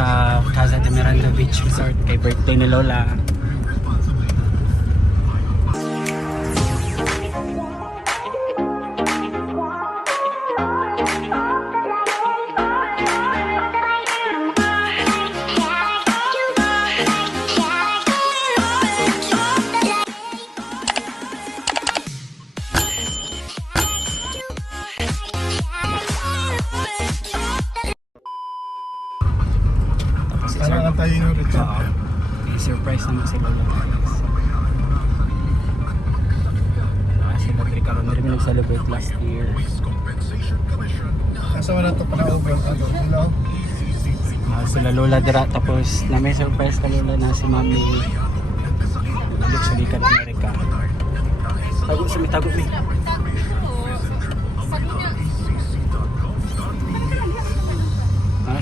sa Casa de Miranda Beach Resort kay birthday ni Lola. Parang tayo yung Richard. I-surprise naman si Lola guys. Sila Tricaro na rin nag-celebrate last year. Nasa wala ito pala over. Hello? Sila Lola dira, tapos na may surprise ka Lola na si Mami balik sa Likat Amerika. Tago sa may tago mi.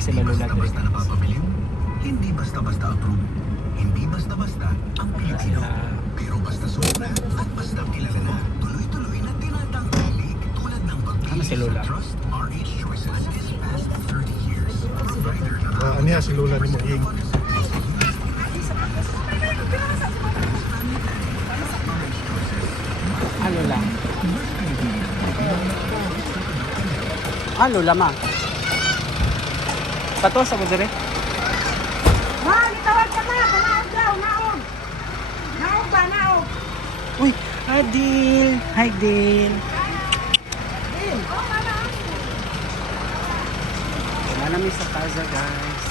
Sila Lola dira. Hindi basta-basta approve. Hindi basta-basta ang Pilipino. Pero basta sobra at basta kilala na. Tuloy-tuloy na tinatangkilik tulad ng Ano si Lola? Trust RH Choices this past 30 years. Rider na Ano yan si Lola ni Mohing? Lola? Lola ma? Patos ako dire? Tawag ka na, kanaog daw, naog. Naog ba, naog? Uy, Adil! Hi Dil! Nanami sa Plaza guys.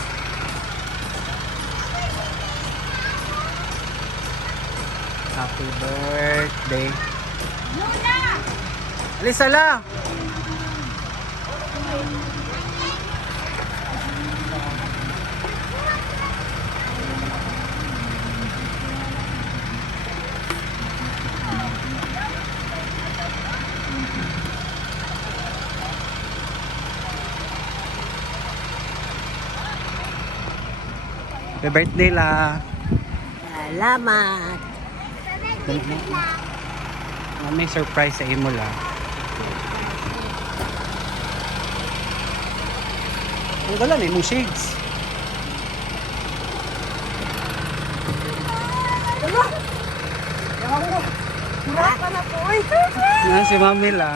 Happy birthday! Luna! Alisala! Happy birthday la! Salamat! May surprise sa imo la. Ang gala na imong shades. Mura ka na po, eh. Yan si Mami la.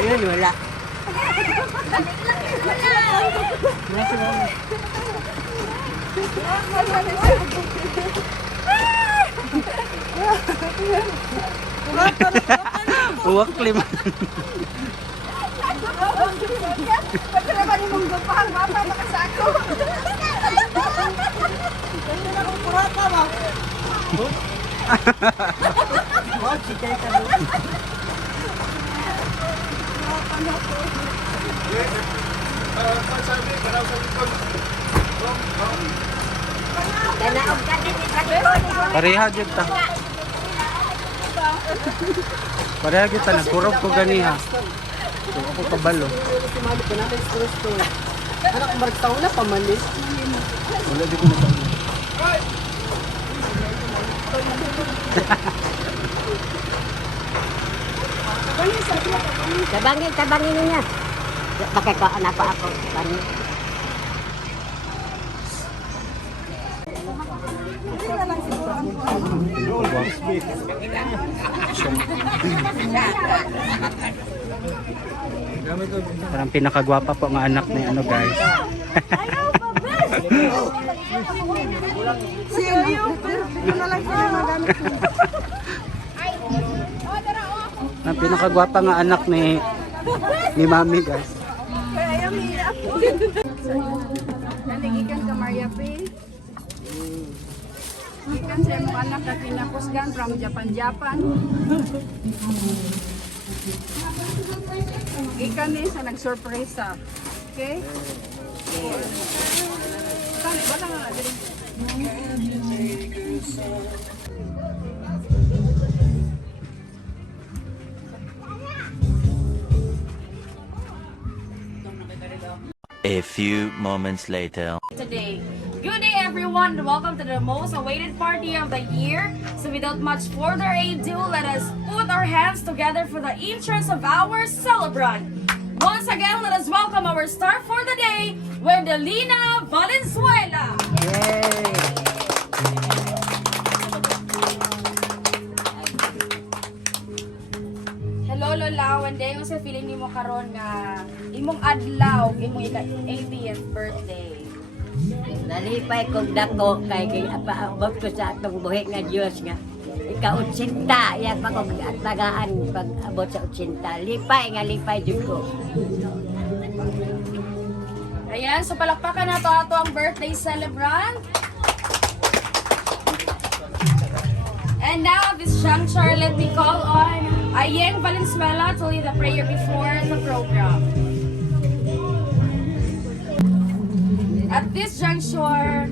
Ayun, wala. Yan si Mami. Uwak lima. Pwede naman yung gupang, mapa, makasako. Pwede na kong pura ka, ma. Oh, chikay ka doon. Kanaog ka din, Pareha jud ta. Pareha jud ta nagkurog ko ganiha. So ako kabalo. Sumali ko na kay Kristo. Anak ko maragtaw na pamalis. Wala di ko na tayo. Tabangin niya. Bakit ko anak ako. Tabangin. Parang pinakagwapa po ang anak ni ano guys. Ang pinakagwapa nga anak ni Mami guys. Naligikan ka Maria P. Ikan sa mga anak na pinapusgan from Japan. Ikan ni sa nagsurpresa. Okay? Kani, bata nga dali. A few moments later. Today. Good day everyone and welcome to the most awaited party of the year. So without much further ado, let us put our hands together for the entrance of our celebrant. Once again, let us welcome our star for the day, Wendelina Valenzuela. Hello Lola, one day sa feeling nimo karon nga imong adlaw imong 80th birthday. Nalipay kong dako kay apaabot ko sa atong buhi nga Diyos nga. Ika-80, yan pa kong tagaan pag abot sa 80. Lipay dyan ko. Ayan, so palakpakan na to ato ang birthday celebrant. And now, at this juncture, let me call on Ayeng Valenzuela to lead the prayer before the program. At this juncture,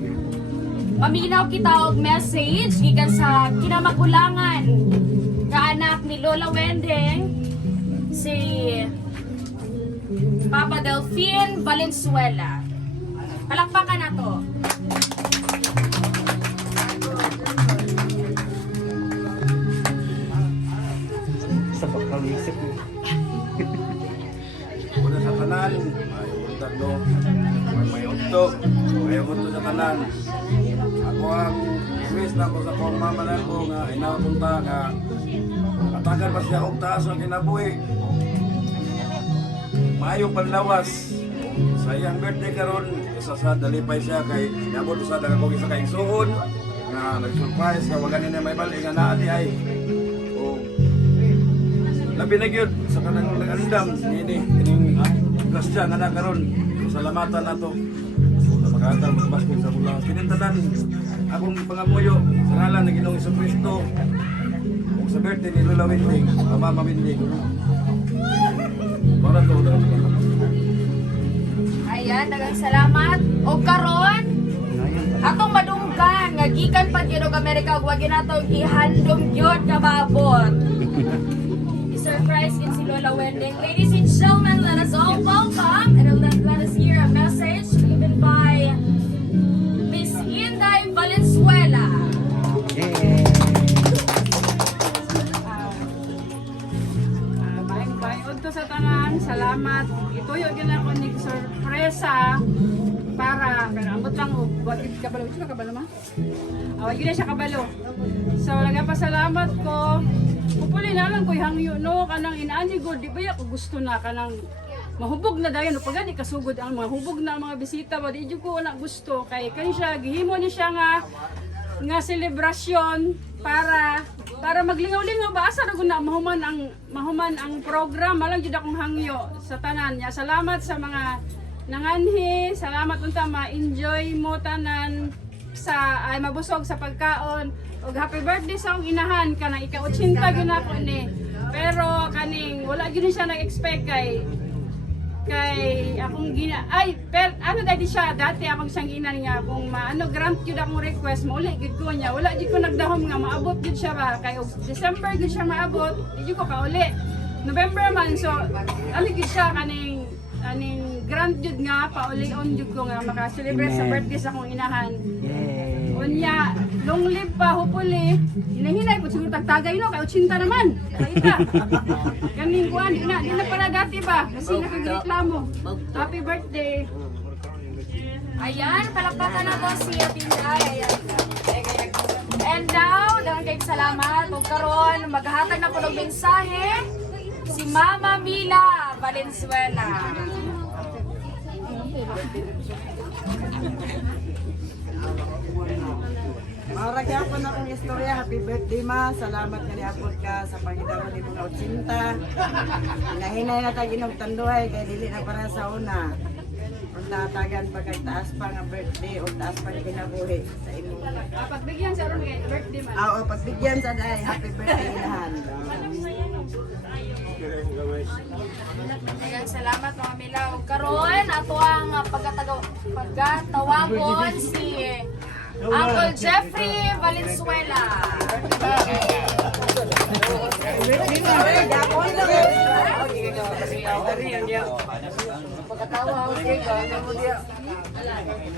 maminaw kita og message gikan sa kinamagulangan nga anak ni Lola Wendeng, si Papa Delphine Valenzuela. Palakpakan na to. Sa pagkamisip mo. Una sa tanan, may untag no, may unto sa tanan. Ako ang wish na ko sa kong mama na ko nga inapunta nga katagan pa siya og taas ang kinabuhi. Maayong panlawas. Sa iyang birthday karon, isa sa dalipay siya kay nabot sa daga kong isa kay suhon nga nag-surprise nga wag na may balik nga naa di ay. Labi na gyud sa kanang nag-andam kining grasya nga na karon. Salamatan nato. Sa pagkatang basket sa mula kinintanan akong pangamuyo sa ngalan ng Ginoong Jesucristo. Ug sa birthday ni Lola Wendeng, Mama Wendeng. Para to Ayan, daghang salamat. O karon, atong madunggan nga gikan pa gyud og Amerika ug wagi nato ihandom gyud ka maabot. I-surprise yun si Lola Wendeng. Ladies and gentlemen, let us all welcome and let us hear a message given by Miss Inday Valenzuela. Bayod to sa tanan, salamat. Ituyo gyud ako ning sorpresa para kanamot lang og wag gid kabalo. Sino kabalo ma? Wag gid siya kabalo. So nagapasalamat ko. Kupuli na lang ko'y hangyo no kanang inaani god di ba ako gusto na kanang mahubog na dayon pag ani kasugod ang mahubog na ang mga bisita ba di jud ko na gusto kay siya gihimo ni siya nga selebrasyon para maglingaw-lingaw ba asa ra gud na mahuman ang program malang jud akong hangyo sa tanan nya salamat sa mga nanganhi salamat unta ma-enjoy mo tanan sa ay mabusog sa pagkaon ug happy birthday sa akong inahan kanang ika-80 gyud ako ni pero kaning wala gyud siya nag-expect kay akong ano dati siya dati akong siyang inan nga kung maano grant gyud akong request mauli gyud ko niya wala gyud ko nagdahom nga maabot gyud siya ba kay December gyud siya maabot di gyud ko kauli November man so ali gyud siya kaning grant jud nga pauli-on jud ko nga maka-celebrate sa birthday sa akong inahan. Unya, long live pa hopefully. Hinahinay ko siguro tagtagay no kay 80 naman. Kaita. Kaning kuan di na para dati ba kasi nakareklamo. Happy birthday. Ayan, palakpakan na to si Atinday. Ayan. And now, daghang kayong salamat. Ug karon maghahatag na po ng mensahe si Mama Mila Valenzuela. Maragya po na akong istorya. Happy birthday ma. Salamat nga niapod ka sa pangidaro ni mga 80. Hinahinay na tayo ginugtanduhay kaya dili na para sa una. Kung tatagan pagkagtaas pa nga birthday o taas pa nga kinabuhi sa imo. Pagbigyan sa ron kay birthday man. Oo, pagbigyan sa day. Happy birthday inahan. Ayan, salamat mga Mila. Ug karon ato ang pagkatawagon si Uncle Jeffrey Valenzuela.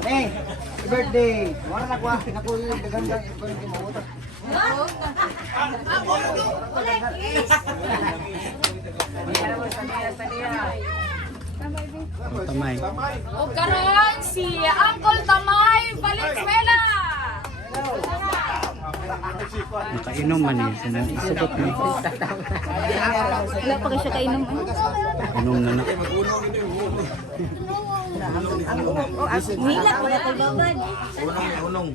Hey, birthday. Wala na kwa. Nakuha gaganda ko ni mabuto. Tamay. Ug karon si Uncle Tamay Valenzuela. Nakainom man eh. Isubot na. Wala pa kayo siya kainom. Inom na na. Wala ko na kagawad. Unong.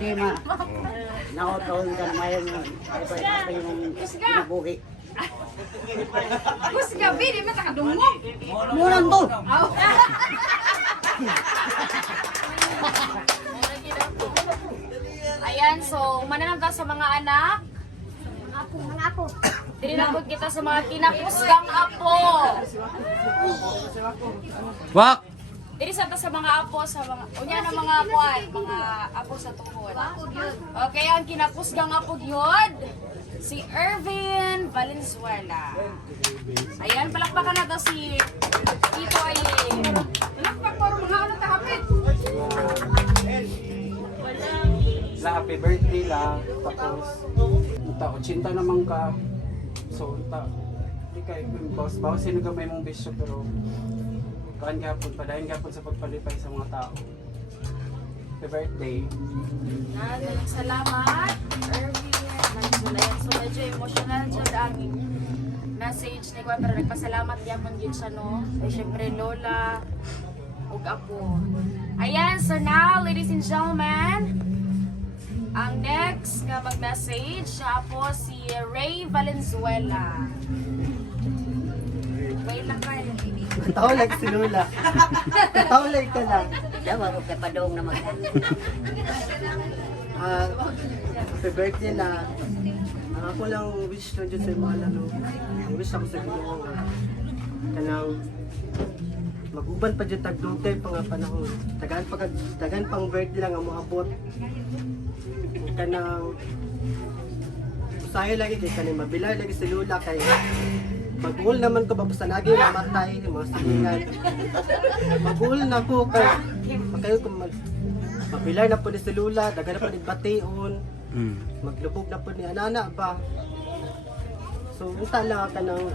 Di ma. Nakotawin ka ngayon yung nabuhi. Kus gabi, di man takadungog. Murang to! Ayan, so mananam ka sa mga anak. Mga apo. Dinilabot kita sa mga kinakusgang apo. Wak! Diri sa ta sa mga apo sa mga unya na mga kuan, mga apo sa tuhod. Okay, ang kinakusgang apo gyud si Irvin Valenzuela. Ayan, palakpakan na to si Tito ay. Palakpak para mga ano ta hapit. La, happy birthday la. Tapos, ta 80 naman ka. So, di kay bawas sino ka may mong bisyo pero kaan gapon, padayon gapon sa pagpalipay sa mga tao. Happy birthday. Salamat, Irvin Valenzuela. Yan, so medyo emotional dyan ang message ni Kuya, pero nagpasalamat yapon yun siya, no? Ay, syempre, Lola, ug apo. Ayan, so now, ladies and gentlemen, ang next nga mag-message, siya po si Ray Valenzuela. Wait lang kayo. Tawag si Lula. Tawag ka lang. Dawa ko kay padong na mga. Happy birthday na. Ako lang wish na dyan sa mga lalo. Wish ako sa Ginoo nga kanang mag-uban pa dyan tagdugay pa nga panahon. Tagan pang birthday lang ang moabot. Kanang usahay lagi kay kanang mabilay lagi si Lula kay mag-uul naman ko basta lagi mamatay mga silingan. Mag-uul na ko kay makayo ko mabilay na po ni si Lula, dagan na po ni Bation. Maglubog na po ni Anana ba. So unta lang ka nang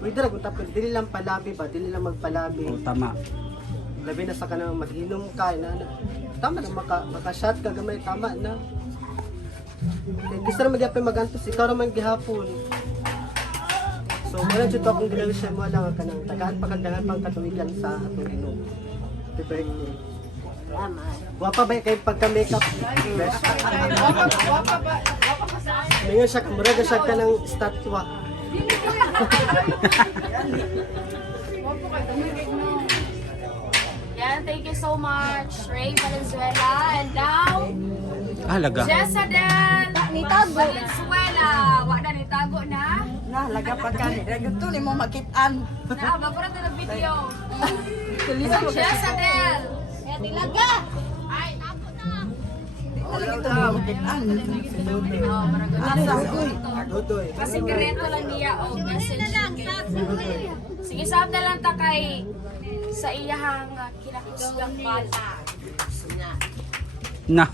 pwede ra kung tapos dili lang palabi ba, dili lang magpalabi. O, tama. Labi na sa kanang mag-inom ka na. Tama na maka-shot ka gamay tama na. Gusto na magyapay magantos ikaw naman gihapon. So wala jud akong ginawi siya mo lang kanang tagaan pang katuigan sa atong inom. Happy birthday. Salamat. Guwapa ba kay pagka-makeup? Best. Ngayon siya, muraga siya ka ng statwa. Yan, thank you so much, Ray Valenzuela. And now, Halaga. Jessadel Valenzuela. Wa na nitago na. Na, laga pa ka ni. Gusto ni mo makitaan. Na, mapura na video. Jessadel. Tilaga. Ay, tago na. Ito mo makitaan. Oh, maragod. Agodoy. Kasi kareto lang niya o message. Sige, saab na lang ta kay sa iyahang kinakusgang bata. Na.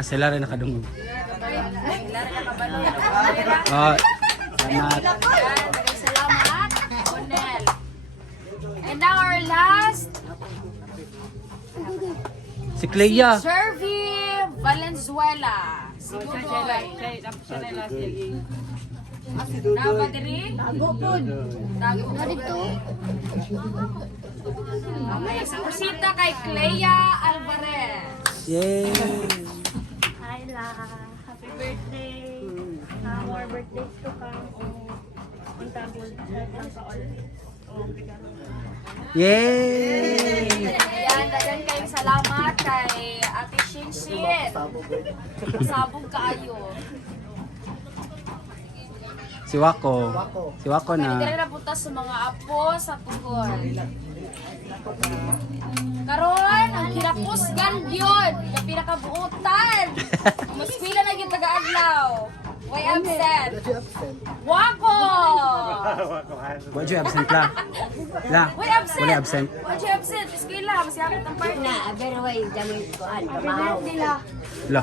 Sila rin nakadungog. Oh, salamat. Salamat, Onel. And now our last, Si Clea. Jervy Valenzuela. Si Dudoy. Napa diri? Tago po. Tago na dito. Okay, sa kusita kay Clea Alvarez. Yay! Hi La. Happy birthday. More birthdays to come. On tagol. Yay! Ayan, dagan kayong salamat kay Ate Shinshin. Sabog kaayo. Si Wako. Si Wako Pero na. dili na punta sa mga apo sa tugol. Karon, ang kinakusgan gyud, yung pinakabuutan. Mas pila na gyud taga-adlaw. Why absent? Wako! Why you absent la? La. Why absent? Wala absent. Why you absent? Iskila, mas yakit ang party. Na, pero way dami ko an kamahaw. La.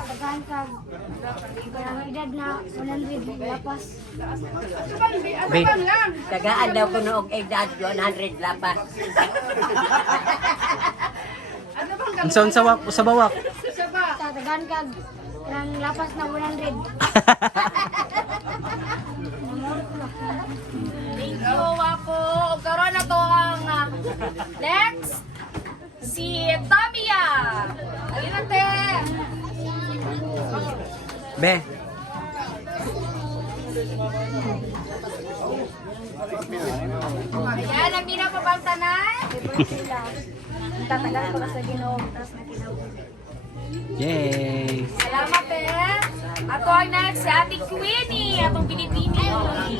edad na 100 lapas. Be, Tagaan daw ko noong edad 100 lapas. sa bawak. Tatagan ka ng lapas na 100. Thank you, Wapo. Karoon na to ang next, si Tamia. Alin natin. Be, Ayan, ang pinapabantanan. Tatagal ko sa Ginoo, tapos nakinaw. yay! Salamat eh. Ako ang next, si Ate Queenie. Atong Pilipini. Happy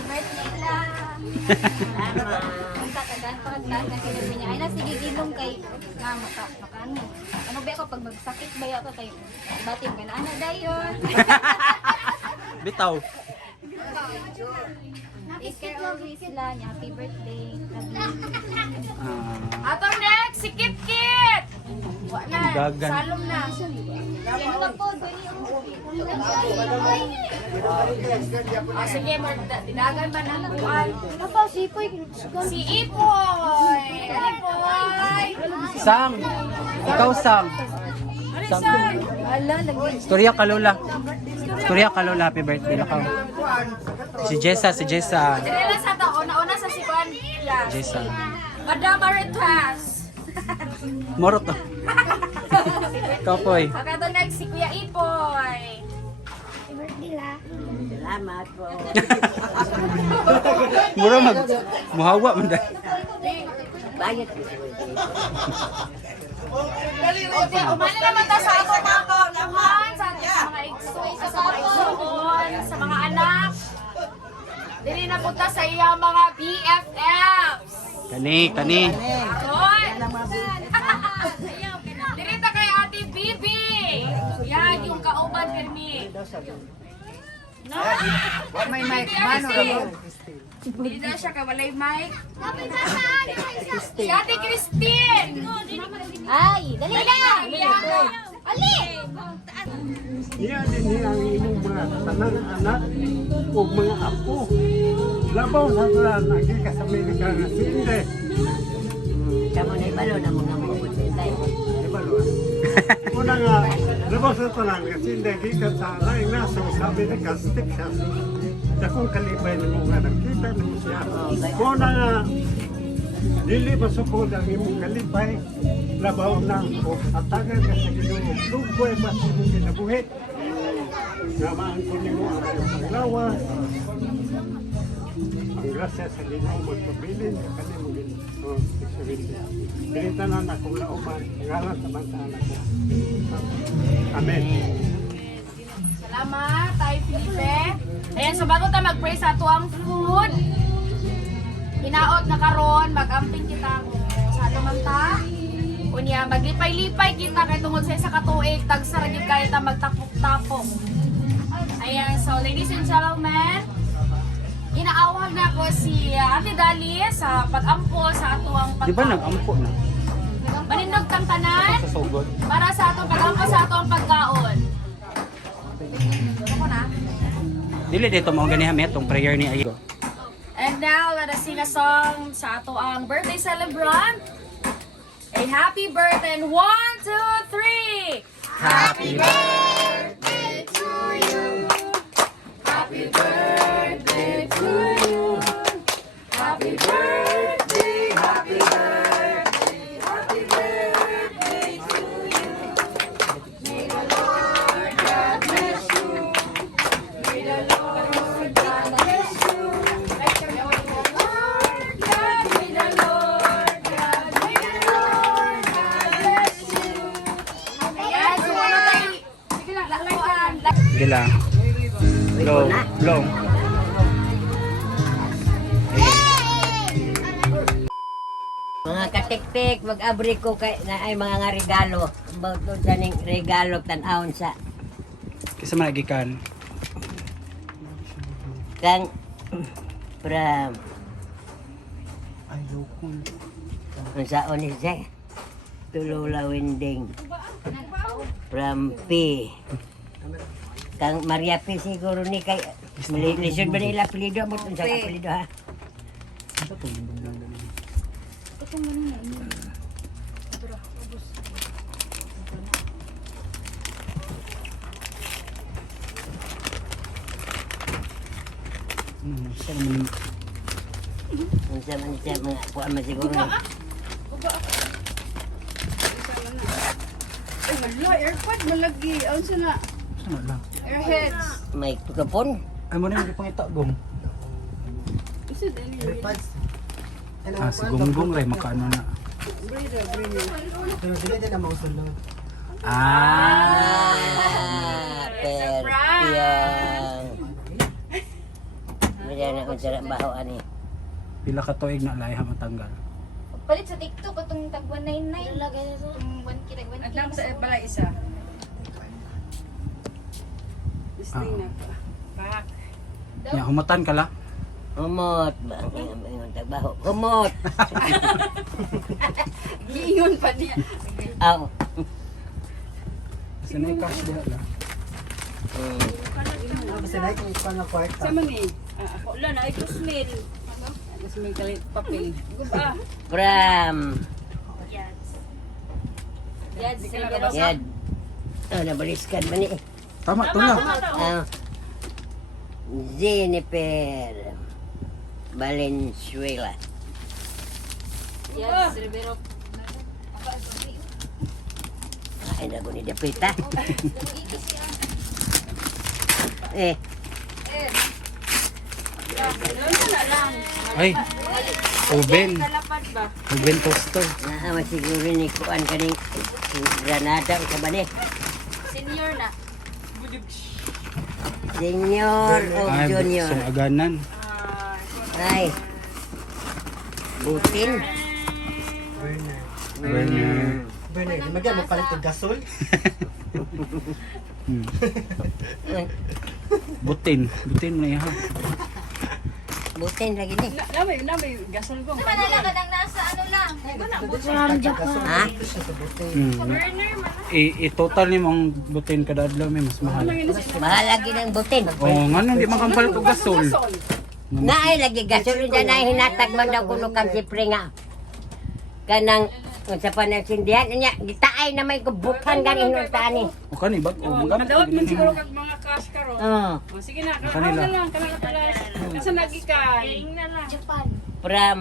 birthday lang. Ang tatagan pa kagdan na kinabi niya. Ay na, sige ginong kay nga makaano. Ano ba ako pag magsakit ba ako kay batim ka na ana dayon. Bitaw. Take care always lang. Happy birthday. Ah, Atong next, si Kit Kit. Wa na, Gagan. salom na. Yan lang po, sige, dinagan ba ng buwan? Ano po, si Ipoy? Si Ipoy! Ipoy! Sam! Ikaw, Sam! Sam. Storya ka, Lola. Storya ka, Lola. Happy birthday. Nakaw. Si Jessa. Direla sa to, una-una sa si Juan. Jessa. Madam Maritas. Moro to. Ikaw, Poy. Okay, to next, si Kuya Ipoy. Salamat po. Muro muhawa man dahil. Bayad ko. Okay, umali naman ta sa ato mga kaunahan, sa mga igsoy, sa mga igsoon, sa mga anak. Dili na punta sa iyang mga BFFs. Kani. Aron! Dili ta kay Ate Bibi. Yan yung kauban pirmi. No? May mic man o Hindi na siya kay walay mic. Si Ate Christine. Ay, dali na. Ali. Niya din niya ang inyong mga tanang anak o mga apo. Labaw sa sila nakika sa Amerika nga sinde. Kamu na ibalo na mga mabot sa tayo. Di ba Luan? Una nga, labaw sa tanang nga sinde, gikan sa laing naso sa Amerika sa Texas. Dakong kalibay ni mo nga nakita ni mo siya. Una nga, dili masukod ang imong kalipay, labaw na o atagan ka sa Ginoo. Lugboy ba sa imong kinabuhi? Gamaan ko ni mo ang iyong panglawas. Ang grasya sa Ginoo magpabilin sa kanimong Ginoo. Pinitanan akong lauman, ngalan sa banta anak ko. Amen. Salamat, Tay Felipe. Ayan, so bago ta mag-pray sa ato ang food, hinaot na karon, mag-amping kita kung sa ato man ta. Unya, maglipay-lipay kita kay tungod sa isa katuig, tagsaragib kaya ta magtapok-tapok. Ayan, so ladies and gentlemen, inaawag na ko si Ate Dali sa pag-ampo sa ato ang Di ba nag-ampo na? Maninog tang tanan Sa sugod. para sa atong pag-ampo sa ato ang pagkaon. Ako na. Dili dito mo ganihan may itong prayer ni Ayo. And now, let us sing a song sa ato ang birthday celebrant. A happy birthday. 1, 2, 3. Happy birthday to you. Happy birthday to you. Happy birthday, happy birthday, happy birthday to you. May the Lord God bless you. May the Lord God bless you. May the Lord God, may the Lord God, may the Lord God bless you. Ayan, so ano tayo? Sige lang, lakuan. Gila. Long. Mga katiktik, mag-abri ko kay na ay mga nga regalo. About to sa ning regalo tan-awon sa Kisa man nagikan. kang from Ay, lokon. ang sa Onise Tulula Winding From P. Kang Maria P siguro ni kay lisod ba nila apelido mo sa apelido ha? Unsa man siya mga kuan man siguro ni. Ay, maglo, airpod, malagi. Ano siya na? Ano lang? Airheads. May kapon. Ay mo na yung pangita gong. Isa din yun. Ah, si gonggong ray makaano na. Ah. Perpiyang. Mira na kung sarap baho ani. Pila ka tuig na lahi matanggal. Palit sa TikTok itong tag 199. Itong 1K, tag 1K. At lang sa balay isa. Listing na pa. Back. Ya humatan ka la. Humot ba? Ang tagbaho. Humot. Giingon pa niya. Aw. Sa na cash diha la. Sama ni. Ako lang na ito smell. Mas may kalit papel. Guba. From. Yes, Yan. Oh, nabaliskan man ni. Tama to la. Jennifer Valenzuela. Yes, Rivero. Ay, nago ni Dapita. Eh, Ano na lang. Ay. Oven. Kalapad ba? Oven toaster. naaman siguro ni Kuan kaning Granada o sa bali. Senior na. Senior o Ay, junior. song aganan. Ay. Butin. Werner. Butin. Butin mo na iha. Butin lagi ni. Namay gasol ko. Manala ka nang nasa ano lang. Ha? I-total ni mong butin kada adlaw may mas mahal. Mahal lagi ng butin. Oh, ngano di makampalit og gasol. Naay lagi gasol dyan na hinatag man daw kuno kang sipre nga. Kanang sa panagsindihan niya gitaay na may kubukan kan inuntaan ni. O kani bag o magamit Madawat man og siguro ganun. kag mga cash karo. Oh. O sige na, Kanila. na lang, kanang katalas. Kasi lagi ka. Na lang. Japan. From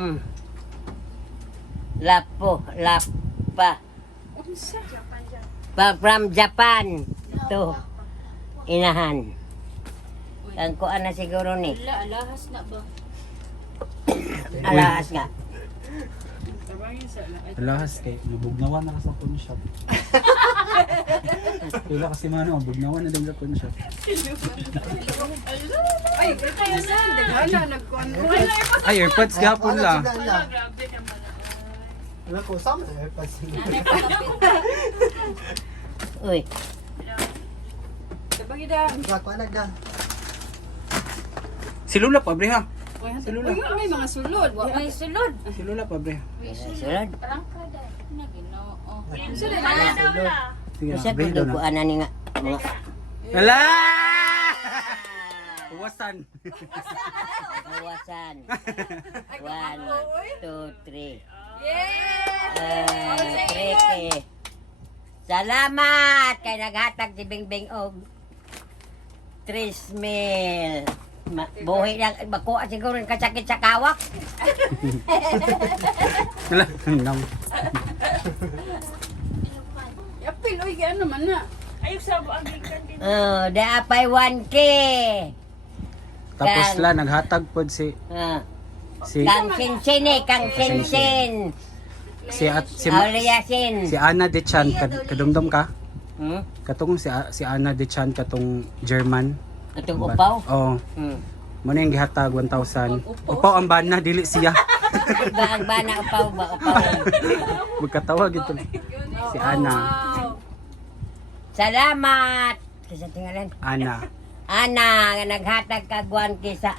Lapa. Unsa? From Japan to Inahan. Ang kuan na siguro ni. Alahas na ba? Alas nga. Tabangin sa Alahas kay nabugnawan na ka sa pawn shop. Pila kasi mano nabugnawan na din sa pawn shop. Ay, kaya sa dagana nagkuan. Ay, AirPods gapon la. Uy, Tabangin da. Silula pa bre ha. Uy, may mga sulod. Wa may sulod. Silula pa bre. sunod. Parang kada. Na Ginoo. Sulod. Sige Kasi na, bre daw kung na. kuan na ni nga. Mga Ala! Uwasan. bawasan. 1, 2, 3. Yay! Treke. Salamat kay naghatag si Bingbing og 3,000. Buhi lang bakuha siguro ng kasakit sa kawak. Ala, nang. Yapil, uy, gano'n naman na. Oh, daapay 1K. Tapos Kan. la naghatag pod si Kang Sinsin eh, Kang Sinsin. si Auliasin. si Ana de Chan kadumdum ka. Hmm? Katong si Ana de Chan katong German. Itong upaw. Oh, Hmm. mo na yung gihatag 1,000. Upaw ang bana dili siya. Ba ang bana upaw ba upaw. Magkatawag ito. Si Ana. Salamat. Kasi tingalan. Ana. Ana, nga naghatag kag 1K sa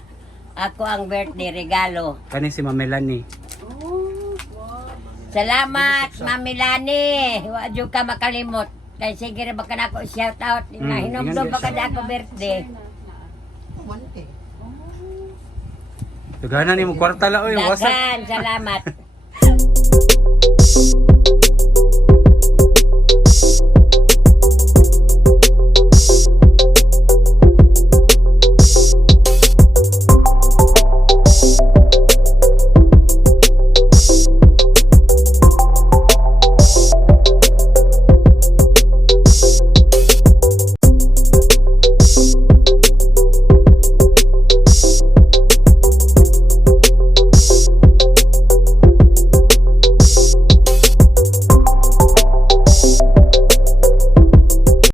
ako ang birthday regalo. Kani si Ma'am Melanie. Salamat, Mami Lani. Wa jud ka makalimot. Kay sige ra baka na ako shout out. Na hinumdum ingat, baka na ako birthday. Daghanan ni mo kwarta la oy, wasa. Dagan, salamat.